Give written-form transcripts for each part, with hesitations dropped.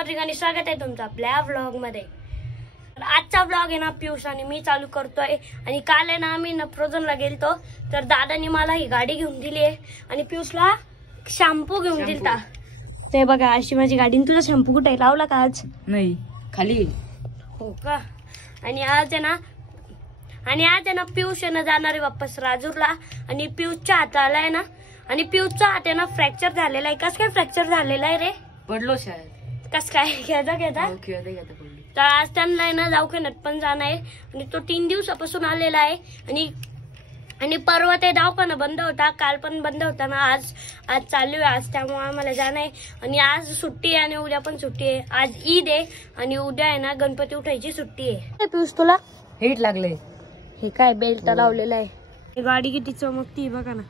Morning आणि स्वागत आहे तुमचं आपल्या व्लॉग मध्ये। आजचा व्लॉग आहे ना पियुष आणि मी चालू करतोय। आणि काल आहे ना आम्ही फ्रोझनला गेलतो तर दादानी मला ही गाडी घेऊन दिली आहे आणि पियुषला शॅम्पू घेऊन दिलता। ते बघा अशी माझी गाडी। तुझा शॅम्पू कुठे लावला का आज? नाही, खाली। हो का? आणि आज आहे ना पियुष आहे ना जाणार आहे वापस राजूरला। आणि पियुषच्या हाताला आहे ना आणि पियुषचा हात आहे ना फ्रॅक्चर झालेला आहे। कस काय फ्रॅक्चर झालेला आहे रे? पडलो शाळेत। कस काय घेता पडलो। तर आज त्यांना आहे ना दवाखान्यात पण जाणार आहे आणि तो 3 दिवसापासून आलेला आहे। आणि परवा ते दवाखाना बंद होता, काल पण बंद होता ना। आज चालू आहे आज, त्यामुळे आम्हाला जाणं आहे। आणि आज सुट्टी आहे आणि उद्या पण सुट्टी आहे। आज ईद आहे आणि उद्या आहे ना गणपती उठायची सुट्टी आहे। पियुष तुला हिट लागले। हे काय बेल्ट लावलेला आहे। ही गाडी किती चमकती बघा ना।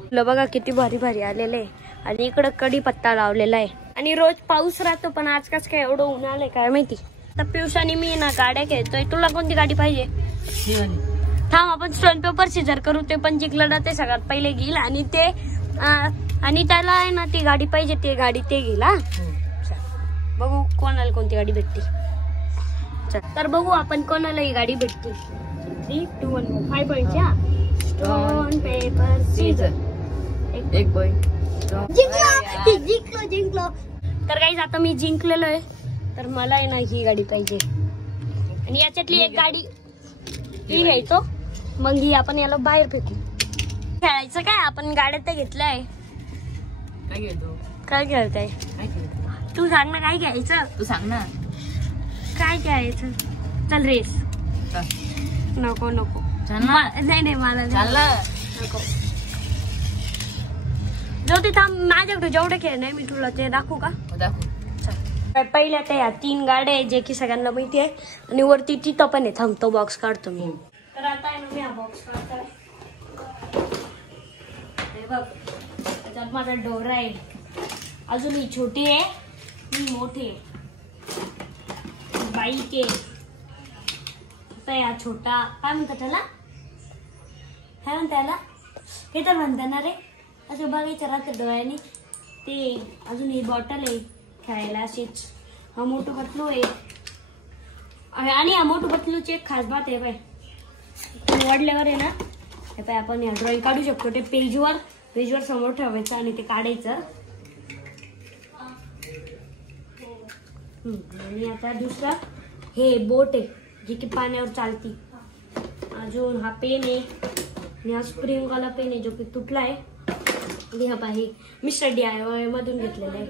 तुला बघा किती भारी भारी आलेले आहे। आणि इकडं कढीपत्ता लावलेला आहे। आणि रोज पाऊस राहतो पण आज कस काय एवढं ऊन आलंय काय माहिती। तर पियुष आणि मी ना गाड्या खेळतोय। तुला कोणती गाडी पाहिजे? थांब आपण स्टोन पेपर सीझर करू। ते पण जिंकलं ते सगळ्यात पहिले घेईल आणि त्याला आहे ना ती गाडी पाहिजे, ती गाडी ते घेईल। हा बघू कोणाला कोणती गाडी भेटते। तर बघू आपण कोणाला ही गाडी भेटते। 3, 2, 1 5 पॉइंटच्या स्टोन पेपर सीझर। एक पॉइंट जिंकलो। तर गाईज आता मी जिंकलेलो आहे। तर मला आहे ना ही गाडी पाहिजे आणि याच्यातली एक गाडी ही घ्यायचो। मग ही आपण याला बाहेर फेकू। खेळायचं काय? आपण गाड्या तर घेतल्याय। काय खेळताय? तू सांग ना काय घ्यायचं? तू सांग ना काय खेळायचं? चल रेस। नको नाही मला नको। जो ते माझ्याकडे जेवढे खेळ नाही मी तुला ते दाखवू का? दाखवू। पहिल्या त्या या 3 गाड्या आहे जे की सगळ्यांना माहिती आहे। आणि वरती तिथं पण आहे। थांबतो बॉक्स काढतो मी। तर आता आहे ना मी हा बॉक्स काढतोय। हे बघ त्याच्यात माझा डोरा आहे। अजून ही छोटी आहे, ही मोठी आहे। बाईक आहे। आता या छोटा काय म्हणतात त्याला? काय म्हणतात त्याला? हे तर म्हणतात ना रे असं बघायचं राहतं डोळ्याने ते। अजून ही बॉटल आहे खेळायला अशीच। हा मोठू पतलू आहे आणि हा मोठू पतलूची एक खास बात आहे बाय, निवडल्यावर आहे ना हे पाय आपण या ड्रॉइंग काढू शकतो। ते पेजवर समोर ठेवायचं आणि ते काढायचं। आणि आता दुसरा हे बोट आहे जी की पाण्यावर चालती। अजून हा पेन आहे आणि हा स्प्रिंग वाला पेन आहे जो की तुटला आहे। आणि हा पाही मिस्टर DIY मधून घेतलेला आहे।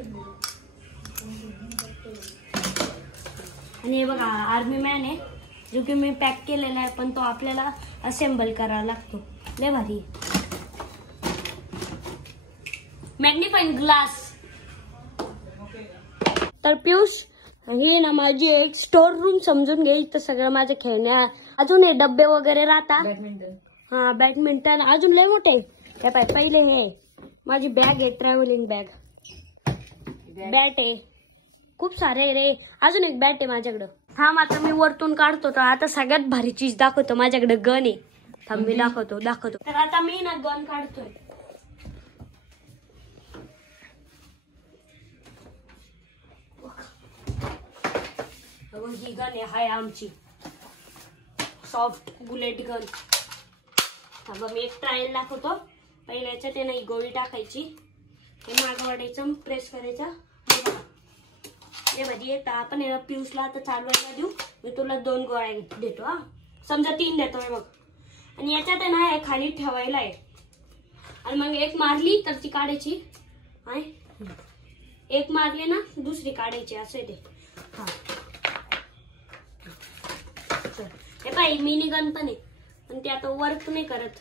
आणि हे बघा आर्मी मॅन आहे जो की मी पॅक केलेला आहे पण तो आपल्याला असेंबल करावा लागतो। लय भारी। Magnifying glass. तर पियुष ही ना माझी एक स्टोर रूम समजून घे। इथं सगळं माझे खेळण्या अजून हे डब्बे वगैरे राहतात। हा बॅडमिंटन अजून लय मोठे। हे पाय पहिले हे माझी बॅग आहे, ट्रॅव्हलिंग बॅग। बॅट आहे खूप सारे आहे रे। अजून एक बॅट आहे माझ्याकडं। थांब आता मी वरतून काढतो। तर आता सगळ्यात भारी चीज दाखवतो। माझ्याकडे गन आहे। थांब मी दाखवतो। तर आता मी ना गन काढतोय। ही गन आहे हाय आमची सॉफ्ट बुलेट गन। थांबा मी एक ट्रायल दाखवतो। पहिल्या याच्यात आहे ना ही गोळी टाकायची, हे मागं वाढायचं, प्रेस करायचा। हे भाजी आपण पियुषला आता चालवायला देऊ। मी तुला 2 गोळ्या देतो। हा समजा 3 देतोय बघ। आणि याच्यात आहे ना हे खाली ठेवायला आहे आणि मग एक मारली तर ती काढायची। एक मारली ना दुसरी काढायची असं आहे ते। हा हे पाय मिनी गन पण आहे पण ते आता वर्क नाही करत,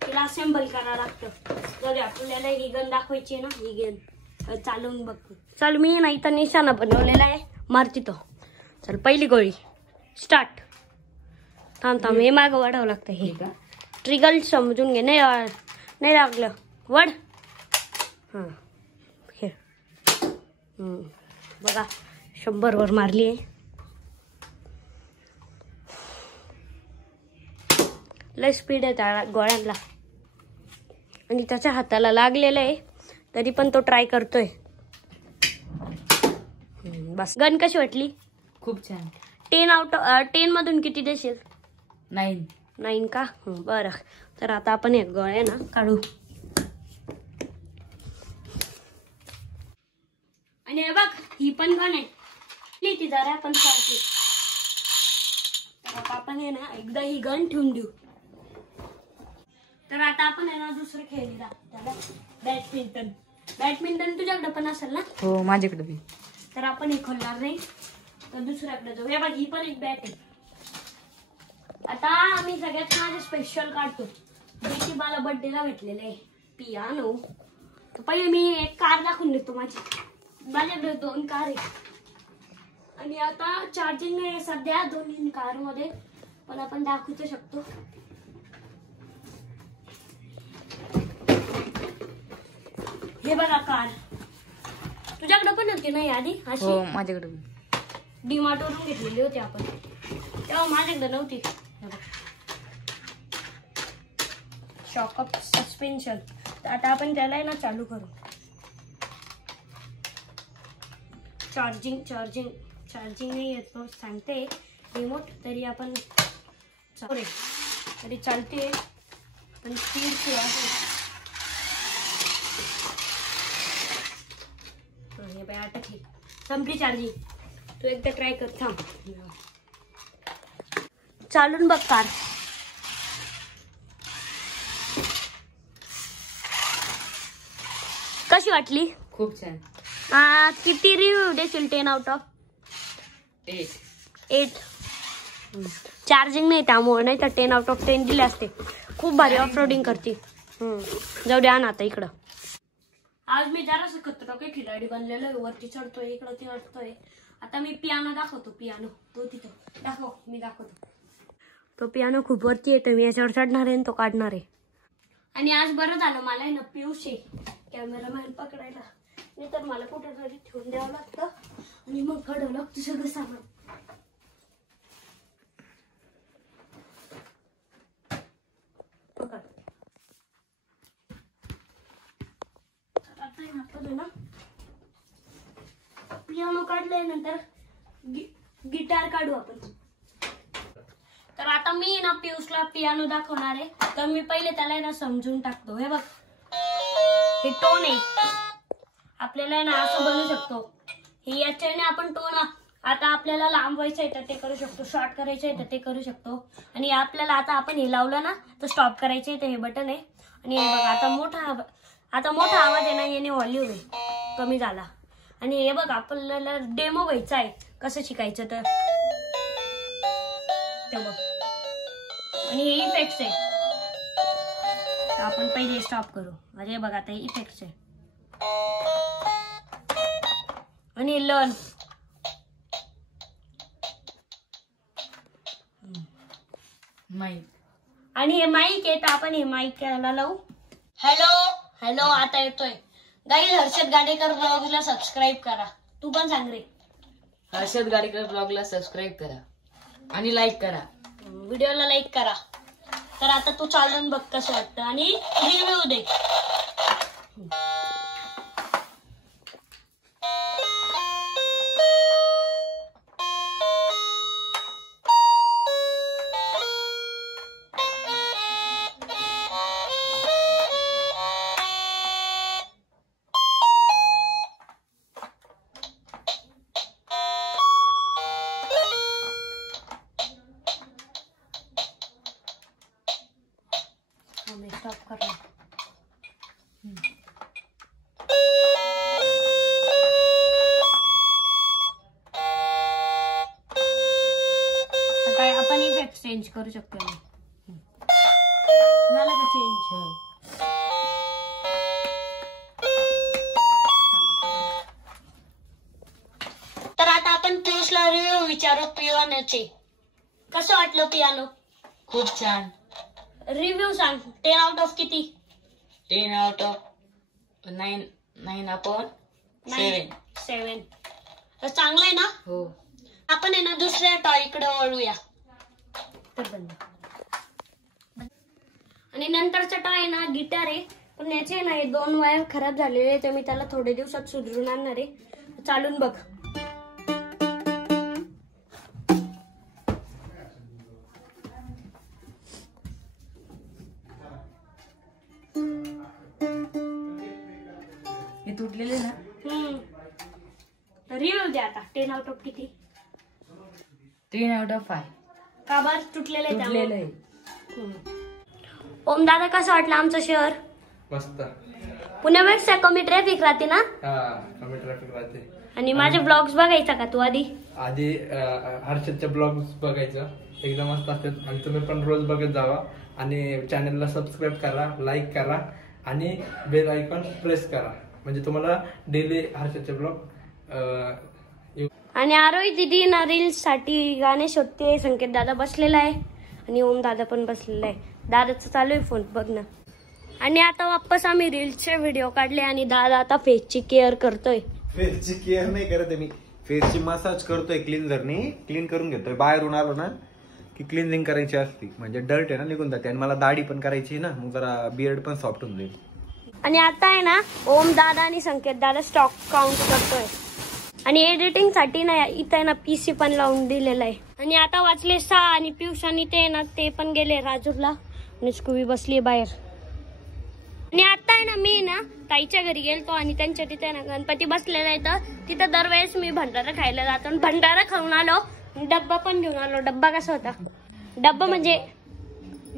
तिला असेंबल करावं लागतं। जर आपल्याला ही गन दाखवायची आहे ना, ही गन चालवून बघ। चल मी ना इथं निशाणा बनवलेला आहे, मारती तो। चल पहिली गोळी स्टार्ट। थांब हे मागं वाढावं लागतं। हे ट्रिगल समजून घे। नाही लागलं वड। हां हे बघा 100 वर मारली आहे। लय स्पीड आहे त्या गोळ्यांना आणि त्याच्या हाताला लागलेलं आहे तरी पण तो ट्राय करतोय। बस. गन कशी वाटली? खूप छान. 10 मधून किती देशील? 9. 9 का? बरं. तर आता आपण एक गळ ना काढू. आणि हे बघ, ही पण गण आहे. ती जरा आपण चालते. तर आता आपण हे ना एकदा ही गण ठेवून देऊ. तर आता आपण आहे ना दुसरं खेळली त्याला बॅडमिंटन. बॅडमिंटन तुझ्याकडे पण असेल ना? हो, माझ्याकडे बी. तर आपण हे खोलणार नाही, तर दुसऱ्याकडे जाऊ. हे बघ, ही पण एक बॅट आहे. आता आम्ही सगळ्यात माझे स्पेशल काढतो, जे की मला बर्थडेला भेटलेले आहे, पियानो. तर पहिले मी एक कार दाखवून देतो. माझ्याकडे 2 कार आहे आणि आता चार्जिंग नाही सध्या दोन्ही कार मध्ये, पण आपण दाखवू शकतो. हे बघा कार. तुझ्याकडे पण होती ना आधी अशी? हो, माझ्याकडे बी. डीमार्ट वरून घेतलेली होती आपण, तेव्हा माझ्याकडे नव्हती. Shock up suspension. तर आता आपण त्याला ना चालू करू. चार्जिंग नाही येत सांगते रिमोट, तरी आपण तरी चालते, पण स्पीड आहे. हे बाय अटकली, संपली चार्जिंग. तू एकदा ट्राय कर. थांब, चालून बघ कार. कशी वाटली? खूप छान. किती रिव्ह्यू देशील? 10 आउट ऑफ 8. चार्जिंग नाही त्यामुळे, नाही तर 10 आउट ऑफ 10 दिले असते. खूप भारी ऑफ रोडिंग करते. जाऊ द्या ना आता इकडं. आज मी जरासं खतरनाक खिलाडी बनलेलो आहे. वरती चढतोय, इकडं चढतोय. आता मी पियानो दाखवतो. पियानो तो तिथं दाखव, मी दाखवतो. तो पियानो खूप वरती येतो. मी याच्यावर चढणार आहे आणि तो काढणार आहे. आणि आज बरं झालं मला आहे ना पियुष कॅमेरामॅन पकडायला, नाही तर मला कुठेतरी ठेवून द्यावं लागतं आणि मग काढावं लागतं सगळं सामान. ना पियानो काढल्यानंतर गिटार काढू आपण. तर आता मी ना पियुषला पियानो दाखवणार आहे. तर मी पहिले त्याला ना समजून टाकतो. हे बघ, हे टोन आहे. आपल्याला ना असं बनवू शकतो. हे याच्याने आपण टोन आता आपल्याला लांबवायचं आहे तर ते करू शकतो, शॉर्ट करायचं आहे तर ते करू शकतो. आणि आपल्याला आता आपण हे लावलं ना तर स्टॉप करायचं आहे, तर हे बटन आहे. आणि हे बघा आता मोठा आवाज आहे ना, याने व्हॉल्यूम कमी झाला. आणि हे बघ, आपल्याला डेमो व्हायचा आहे कसं शिकायचं तर बघ. आणि हे इफेक्ट्स आहे. तर आपण पहिले स्टॉप करू. अरे बघा, आता हे इफेक्ट्स आहे. आणि लर्न माईक. आणि हे माईक आहे, तर आपण हे माईक याला लावू. हॅलो आता येतोय. गाईज, हर्षद गाडेकर ब्लॉगला सबस्क्राईब करा. तू पण सांग रे. हर्षद गाडेकर ब्लॉगला सबस्क्राईब करा आणि लाईक करा. व्हिडिओला लाईक करा. तर आता तू चालून बघ कसं वाटतं आणि रिव्ह्यू दे. स्टॉप करना. आता आपण इफेक्ट चेंज करू शकतो. झालं का चेंज? तर आता आपण पियुषला रिव्ह्यू विचारू पियानोचे. कसं वाटलं पियानो? खूप छान. रिव्ह्यू सांग. 10 आउट ऑफ किती? 10 आउट ऑफ 9 अपॉन 7. तर चांगलं आहे ना? हो. आपण आहे ना दुसऱ्या टॉय इकडे वळूया. आणि नंतरचा टॉय आहे ना गिटार आहे, पण याचे ना 2 वायर खराब झालेले, तर मी त्याला थोडे दिवसात सुधरून आणणार आहे. चालून बघ. तुटलेले ना. रिव्ह्यू द्या आता. 10 आउट ऑफ किती? 3 out of 5. का बर तुटलेलं आहे तुटलेलं आहे. ओम दादा कसं वाटलं आमचं शहर? मस्त. पुण्यापेक्षा कमी ट्रॅफिक राहते ना? कमी ट्रॅफिक राहते. आणि माझे ब्लॉग्स बघायचा का तू आधी? हर्षदचे ब्लॉग्स बघायचं एकदम मस्त असतात आणि तुम्ही पण रोज बघत जावा आणि चॅनलला सबस्क्राईब करा, लाईक करा आणि बेल आयकॉन प्रेस करा म्हणजे तुम्हाला डेली हर्षदचे ब्लॉग. आणि आरोही दिदी ना रील्स साठी गाणे शोधते. संकेत दादा बसलेला आहे आणि ओम दादा पण बसलेला आहे. दादाचं चालू आहे फोन बघ ना. आणि आता वापस आम्ही रील्सचे व्हिडिओ काढले आणि दादा आता फेसची केअर करतोय. फेसची केअर नाही करत मी, फेसची मसाज करतोय क्लिन्झरनी. क्लीन करून घेतोय. बाहेरून आलो ना की क्लिन्झिंग करायची असती म्हणजे डर्ट आहे ना निघून जाते. आणि मला दाढी पण करायची ना मग जरा बियर्ड पण सॉफ्ट होऊन जाईल. आणि आता आहे ना ओम दादा आणि संकेत दादा स्टॉक काउंट करतोय आणि एडिटिंग साठी ना इथं ना पीसी पण लावून दिलेला आहे. आणि आता वाचले 6 आणि पियुष आणि ते ना ते पण गेले राजूरला आणि स्कूबी बसली बाहेर. आणि आता आहे ना मी ना ताईच्या घरी गेलतो आणि त्यांच्या तिथे ना गणपती बसलेला आहे. तर तिथं दरवेळेस मी भंडारा खायला जातो आणि भंडारा खाऊन आलो. डब्बा पण घेऊन आलो. डब्बा कसा होता? डब्बा म्हणजे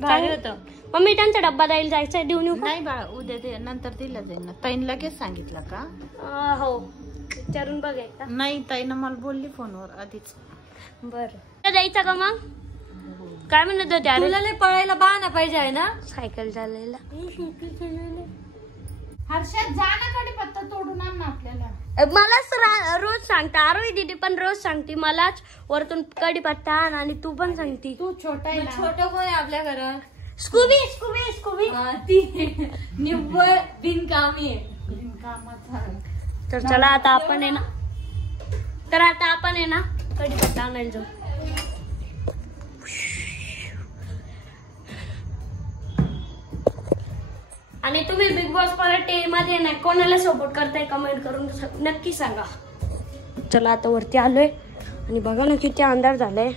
भारी होतं. मम्मी त्यांचा डब्बा द्यायला जायचा देऊन येऊ का? नाही बाळा उद्या नंतर दिला जाईल ना. ताईन लगेच सांगितलं का? हो विचारून बघ एकदा. नाही ताईनं मला बोलली फोनवर आधीच. बरं द्यायचा का मग? काय म्हणत होते? तुला लय पळायला बहाना पाहिजे आहे ना. सायकल चालायला. हर्षद जा ना कडीपत्ता तोडून आण ना आपल्याला. मलाच रोज सांगता आरोही दीदी पण रोज सांगते मलाच वरतून कडीपत्ता आण आणि तू पण सांगती. तू छोटा आहे. छोटं कोण आहे आपल्या घरात? स्कूबी स्कूबी स्कूबी ती निव्वळ बिनकामी आहे. बिनकामाचा. तर चला आता आपण आहे ना कडीपत्ता आणायला जाऊ. आणि तुम्ही बिग बॉस पराठे मध्ये ना कोणाला सपोर्ट करताय कमेंट करून नक्की सांगा. चला आता वरती आलोय आणि बघा ना किती अंधार झालाय.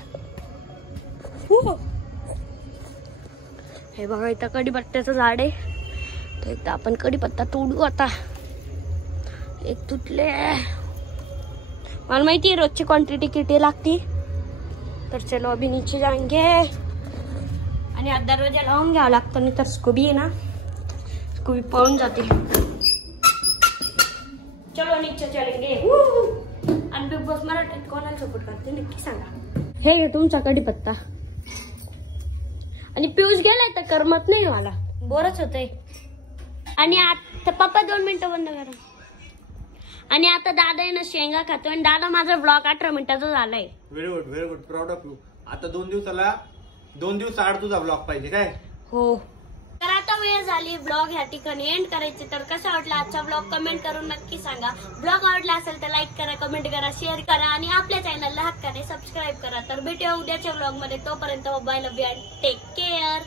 हे बघा इथं कडीपत्त्याचं झाड आहे. तर एकदा आपण कडीपत्ता तोडू आता. एक तुटले. मला माहिती आहे रोजची क्वांटिटी किती लागती. तर चलो अभी नीचे जाएंगे आणि आज दरवाजा लावून घ्यावा लागतो नाही तर स्कूबी आहे ना स्कूबी पळून जाते. चलो नीचे चलेंगे. आणि बिग बॉस मराठीत कोणाला सपोर्ट करते नक्की सांगा. हे घे तुमचा कडीपत्ता. आणि पियुष गेलाय तर करमत नाही मला. बोरच होतंय. आणि आता पप्पा 2 मिनिटं बंद करा. आणि आता दादा आहे ना शेंगा खातोय. आणि दादा माझा ब्लॉग 18 मिनिटाचा झालाय. Very good proud of you. आता 2 दिवस आड तुझा ब्लॉग पाहिजे काय? हो. तर आता वेळ झाली ब्लॉग ह्या ठिकाणी एंड करायची. तर कसा वाटला आजचा ब्लॉग कमेंट करून नक्की सांगा. ब्लॉग आवडला असेल तर लाईक करा, कमेंट करा, शेअर करा आणि आपल्या चॅनलला हक्काने सबस्क्राईब करा. तर भेटूया उद्याच्या ब्लॉग मध्ये. तोपर्यंत bye, love you and take care.